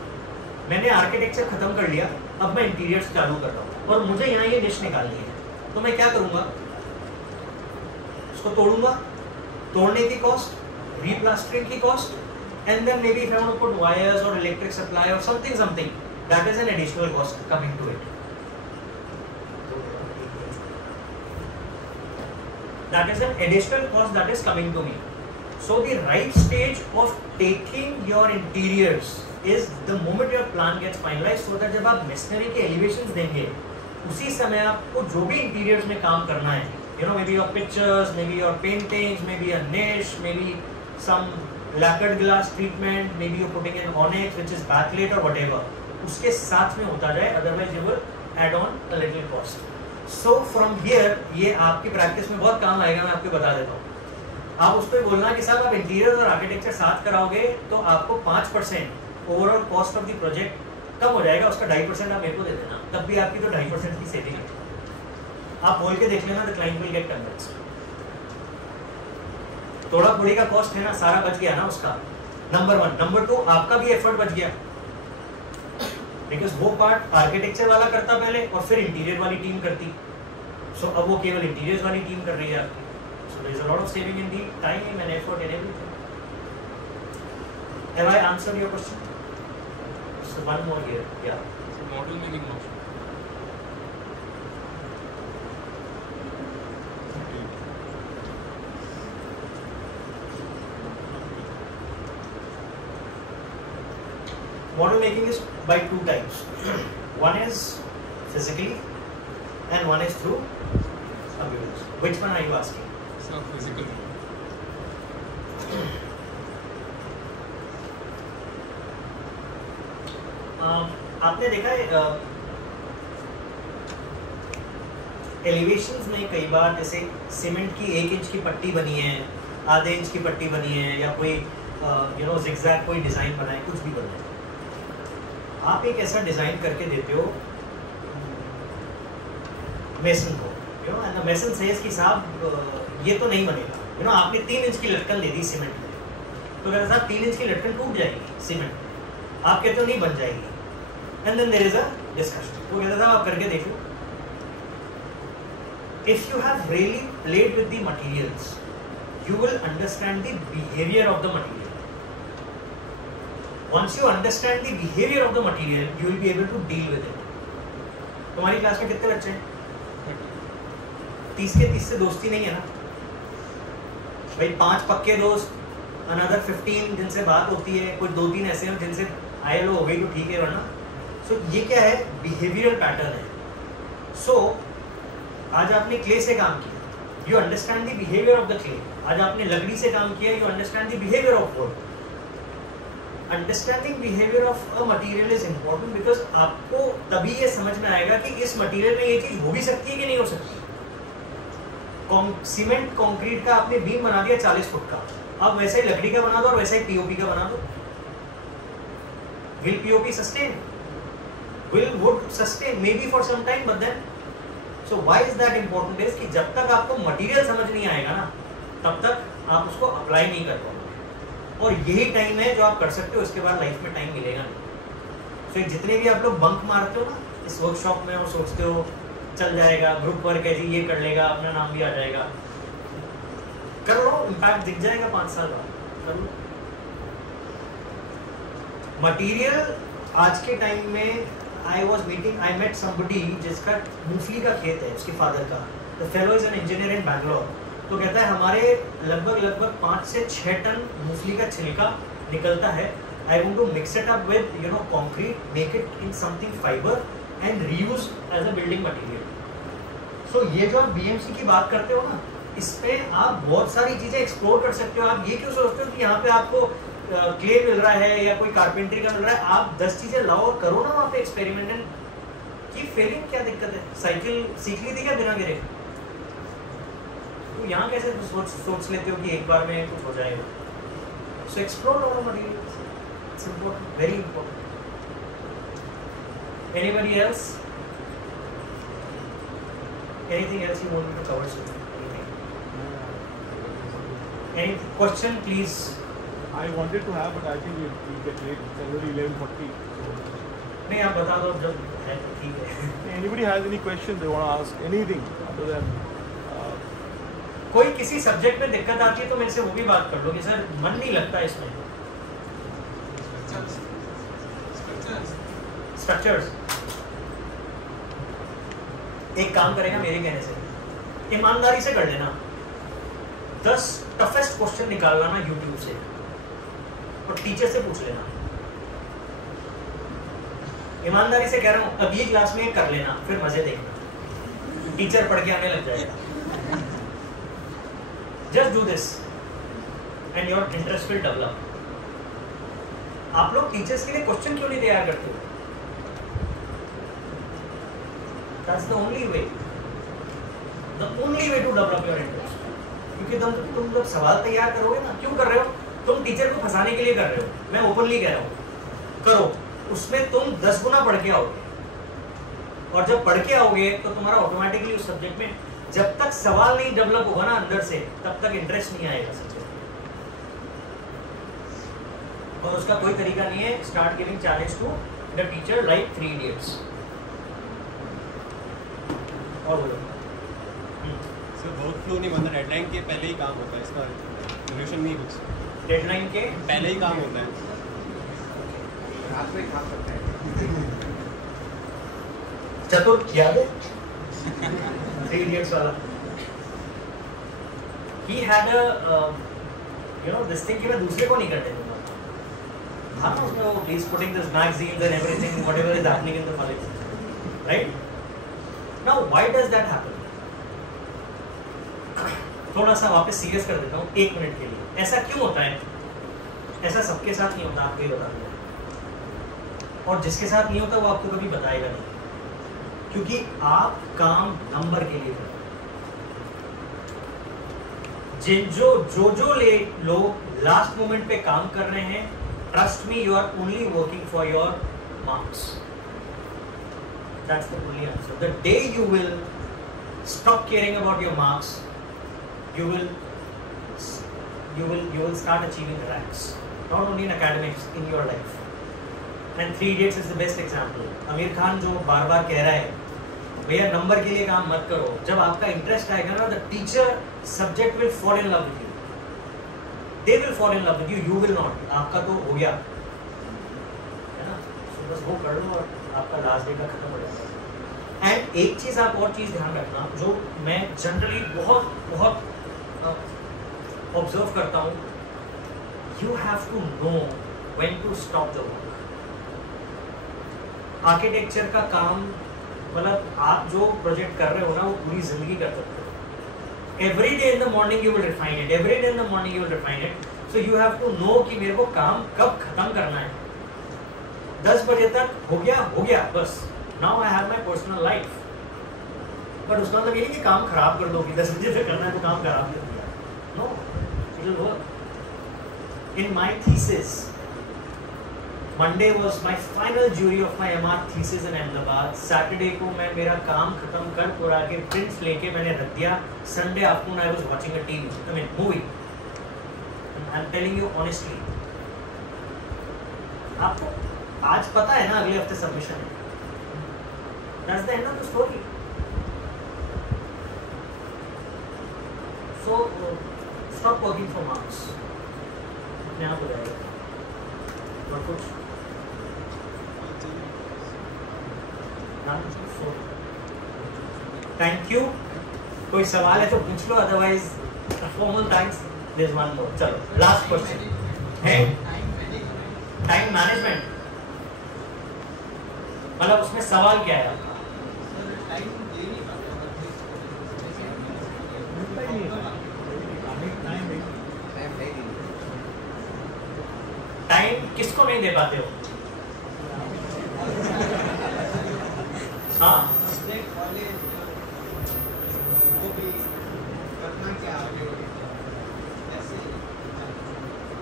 मैंने आर्किटेक्चर खत्म कर लिया, अब मैं इंटीरियर्स चालू कर रहा हूँ और मुझे यहाँ ये निश निकालनी है, तो मैं क्या करूँगा? उसको तोड़ूंगा, तोड़ने की कॉस्ट, रीप्लास्टरिंग की cost, and then maybe if I want to put wires or electric supply or something, that is an additional cost coming to it. That is an additional cost that is coming to me. So the right stage of taking your interiors is the moment your plan gets finalized, so that जब आप masonry के elevations देंगे, उसी समय आपको जो भी interiors में काम करना है, you know, maybe your pictures, maybe your paintings, maybe a niche, maybe some lacquered glass treatment, maybe you're putting in onyx which is backlit or whatever, उसके साथ में होता जाए, otherwise you will add on a little cost. So from here ये आपकी प्रैक्टिस में बहुत काम आएगा, मैं आपको बता देता हूँ। आप उसको बोलना कि साहब आप इंटीरियर और आर्किटेक्चर साथ कराओगे तो आपको 5% overall cost of the project कम हो जाएगा, उसका 2.5% आप मेरे को दे देना, तब भी आपकी तो 2.5% की सेविंग है। आप बोल के देख लेना, the client will get convinced. थोड़ा थोड़ी का कॉस्ट है ना, सारा बच गया ना उसका, नंबर 1। नंबर 2, आपका भी एफर्ट बच गया, बिकॉज वो पार्ट आर्किटेक्चर वाला करता पहले और फिर इंटीरियर वाली टीम करती, सो अब वो केवल इंटीरियर्स वाली टीम कर रही है आपकी। So there is a lot of saving in the time and effort and everything. Have I answered your question? So one more here, या model making option. Model making is by two types. One is physically and one is through computers. Which one are you asking? Sir, physical. आपने देखा है एलिवेशंस में कई बार जैसे सीमेंट की 1 इंच की पट्टी बनी है, आधे इंच की पट्टी बनी है, या कोई जिगजैग कोई डिजाइन बना है, कुछ भी बना है, आप एक ऐसा डिजाइन करके देते हो मेसन को, एंड द मेसन सेज कि साहब ये तो नहीं बनेगा, आपने 3 इंच की लटकन दे दी सीमेंट में, तो कहते साहब 3 इंच की लटकन टूट जाएगी सीमेंट, आप कहते हो नहीं बन जाएगी, and then there is a discussion. तो कहते साहब आप करके देखो, if you have really played with the materials you will understand the behavior of the material. Once you understand the behavior of the material, you will be able to deal with it. तुम्हारी क्लास में कितने बच्चे हैं? 30 के 30 से दोस्ती नहीं है ना भाई, 5 पक्के दोस्त, अनदर 15 जिनसे बात होती है, कुछ 2-3 ऐसे हैं जिनसे आए लो हो गई तो ठीक है, वरना सो ये क्या है, बिहेवियरल पैटर्न है। सो आज आपने क्ले से काम किया, you understand the behaviour of the clay. आज आपने लकड़ी से काम किया, you understand the behaviour of would. Understanding behaviour of a material is important, because आपको तभी ये समझ में आएगा कि इस मटेरियल में ये चीज हो भी सकती है कि नहीं हो सकती। सीमेंट कंक्रीट का आपने बीम बना दिया 40 फुट का, अब वैसे ही लकड़ी का बना दो और वैसे ही पीओपी का बना दो। Will POP sustain? Will wood sustain? May be for some time, but then so why is that important is कि जब तक आपको मटेरियल समझ नहीं आएगा ना, तब तक आप उसको अप्लाई नहीं कर पाओगे, और यही टाइम है जो आप कर सकते हो, इसके बाद लाइफ में टाइम मिलेगा नहीं। तो जितने भी आप लोग बंक मारते हो ना, इस वर्कशॉप में और सोचते हो चल जाएगा, ग्रुप वर्क है जी, ये कर लेगा, अपना नाम भी आ जाएगा, कर लो, इम्पैक्ट दिख जाएगा 5 साल बाद, कर लो। मटीरियल आज के टाइम में I met somebody जिसका मूंगफली का खेत है, उसके फादर का। The fellow is an engineer in Bangalore। तो कहता है हमारे लगभग 5 से 6 टन मूंगफली का छिलका निकलता है। I want to mix it up with concrete, make it in something fiber and reuse as a building material। So ये जो आप BMC की बात करते हो ना, इसमें आप बहुत सारी चीजें एक्सप्लोर कर सकते हो। आप ये क्यों सोचते हो कि यहाँ पे आपको क्ले मिल रहा है या कोई कारपेंट्री का मिल रहा है, आप 10 चीजें लाओ और करो ना वहाँ पे एक्सपेरिमेंट। की फेलिंग क्या दिक्कत है? साइकिल सीख ली थी क्या बिना गिरे? तो यहाँ कैसे सोच लेते हो कि एक बार में कुछ हो जाएगा? So explore all materials, it's important, very important. Anybody else? Anything else you want me to cover soon? Any question, please? I wanted to have, but I think we get late. It's already 11:40. नहीं, आप बता दो जब है तो ठीक है। Anybody has any question they want to ask? Anything other than कोई किसी सब्जेक्ट में दिक्कत आती है तो मेरे से वो भी बात कर लो कि सर मन नहीं लगता इसमें। स्ट्रक्चर्स एक काम करेगा मेरे कहने से, ईमानदारी से कर लेना। 10 टफेस्ट क्वेश्चन निकालना ना यूट्यूब से और टीचर से पूछ लेना। ईमानदारी से कह रहा हूं, अगली क्लास में कर लेना, फिर मजे देखना, टीचर पढ़ के आने लग जाएगा। Just do this and your interest will develop. आप लोग टीचर्स के लिए क्वेश्चन क्यों नहीं तैयार करते हो? That's the only way to develop your interest. क्योंकि तुम जब सवाल तैयार करोगे ना, क्यों कर रहे हो? तुम टीचर को फंसाने के लिए कर रहे हो। मैं ओपनली कह रहा हूँ, करो, उसमें तुम 10 गुना पढ़ के आओगे। और जब पढ़ के आओगे तो तुम्हारा ऑटोमेटिकली उस सब्जेक्ट में जब तक सवाल नहीं डेवलप होगा ना अंदर से, तब तक इंटरेस्ट नहीं आएगा सब्जेक्ट। और उसका कोई तरीका नहीं है। Start giving challenge to the teacher like 3 idiots. और बोलो सर, वर्क फ्लो नहीं बनता, डेडलाइन के पहले ही काम होता है, इसका सोल्यूशन नहीं कुछ? डेडलाइन के पहले ही काम होता है, रात में खा सकते हैं। चतुर याद है 3 इडियट्स वाला? He had a this thing कि मैं दूसरे को नहीं करने दूंगा। हाँ ना, उसमें वो he's putting this magazines and everything, whatever is happening in the college, right? Now why does that happen? थोड़ा सा वापस सीरियस कर देता हूँ 1 मिनट के लिए। ऐसा क्यों होता है? ऐसा सबके साथ नहीं होता, आपको ही बता दूंगा। और जिसके साथ नहीं होता वो आपको कभी बताएगा नहीं, क्योंकि आप काम नंबर के लिए करते हो। जो लोग लास्ट मोमेंट पे काम कर रहे हैं, trust me, you are only working for your marks. That's the only answer. The day you will stop caring about your marks, you will start achieving ranks, not only in academics, in your life. And 3 Idiots is the best example. Aamir Khan जो बार बार कह रहा है भैया नंबर के लिए काम मत करो, जब आपका इंटरेस्ट आएगा ना, the teacher subject will fall in love with you, they will fall in love with you, you will not। आपका तो हो गया है ना, so बस वो कर लो और आपका लास्ट डे का खत्म हो जाएगा। एंड एक चीज आप और चीज ध्यान रखना, जो मैं जनरली बहुत ऑब्जर्व करता हूँ, you have to know when to stop the work. Architecture का काम, मतलब आप जो प्रोजेक्ट कर रहे हो ना, वो पूरी जिंदगी कर सकते हो। Every day in the morning you will refine it, every day in the morning you will refine it. So you have to know कि मेरे को काम कब खत्म करना है। 10 बजे तक हो गया बस। Now I have my personal life, but उसका मतलब ये नहीं कि काम खराब कर दो कि 10 बजे तक करना है तो काम खराब कर दिया। No, it will work. In my thesis, Monday was my final jury of my MR thesis in Ahmedabad. Saturday को मैं मेरा काम खत्म कर पूरा के prints लेके मैंने रख दिया। Sunday afternoon I was watching a movie. And I'm telling you honestly, आपको आज पता है ना अगले हफ्ते सबमिशन है। That's the end of the story. So stop working for marks. अपने आप हो जाएगा. और कुछ? So, thank you. कोई सवाल है तो पूछ लो, otherwise formal thanks. There's one more. चलो, last question. है? Time management. मतलब उसमें सवाल क्या है आपका? टाइम किसको नहीं दे पाते हो? हाँ,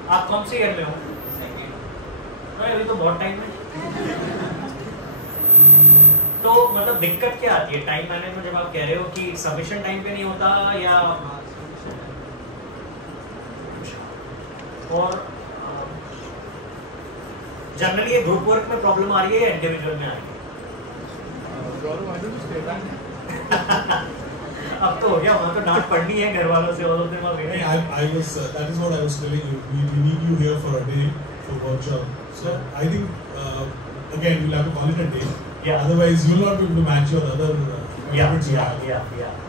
आप कौन से ईयर में हो? अभी तो बहुत टाइम है. तो मतलब दिक्कत क्या आती है टाइम मैनेजमेंट जब आप कह रहे हो कि सबमिशन टाइम पे नहीं होता, या और जनरली ये ग्रुप वर्क में प्रॉब्लम आ रही है या इंडिविजुअल में आ रही है? अब तो हो गया, वहाँ तो डांट पड़नी है घर वालों से. और that is what I was telling you. We need you here for a day for workshop. So I think again we'll have to call it a day. Yeah. Otherwise you'll not be able to match your other commitments you have. Yeah.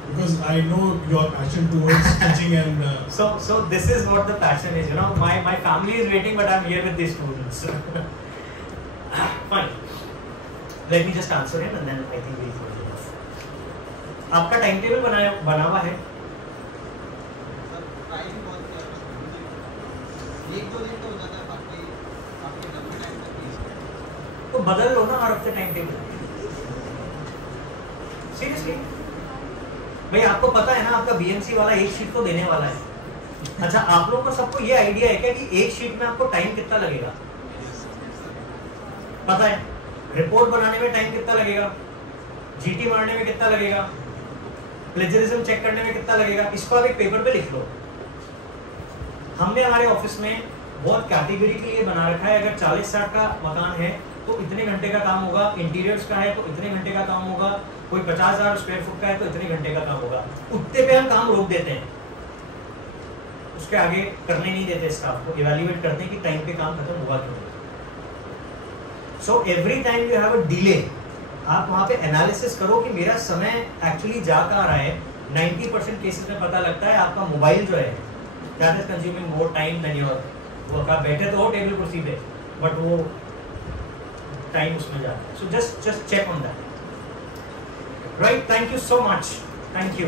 Because I know your passion towards teaching and. So this is what the passion is. You know, my family is waiting, but I'm here with these students. Fine. Let me just answer him, and then I think we'll close it off. आपका टाइम टेबल बना हुआ है? तो बदल लो ना हर हफ्ते टाइम टेबल. सीरियसली भाई, आपको पता है ना आपका बीएमसी वाला एक शीट तो देने वाला है. अच्छा, आप लोगों को सबको ये आइडिया है क्या कि एक शीट में आपको टाइम कितना लगेगा? पता है? रिपोर्ट बनाने में टाइम कितना लगेगा, जीटी मारने में कितना लगेगा, प्लेजरिज्म चेक करने में कितना लगेगा, इसको आप एक पेपर पे लिख लो. हमने हमारे ऑफिस में बहुत कैटेगरी के लिए बना रखा है. अगर 40-60 का मकान है तो इतने घंटे का काम होगा, इंटीरियर्स का है तो इतने घंटे का काम होगा, कोई 50,000 स्क्वायर फुट का है तो इतने घंटे का काम होगा. उतने पे हम काम रोक देते हैं, उसके आगे करने नहीं देते. स्टाफ को इवैल्यूएट करते हैं कि टाइम पे काम खत्म हुआ क्यों. So every time you have a delay. आप वहाँ पे एनालिसिस करो कि मेरा समय एक्चुअली जा कहाँ रहा है. 90% केसेस में पता लगता है आपका मोबाइल जो है that is consuming more time than your work. आप बैठे तो हो टेबल कुर्सी पे, बट वो टाइम उसमें जाता है. So just check on that. Right, thank you so much. Thank you.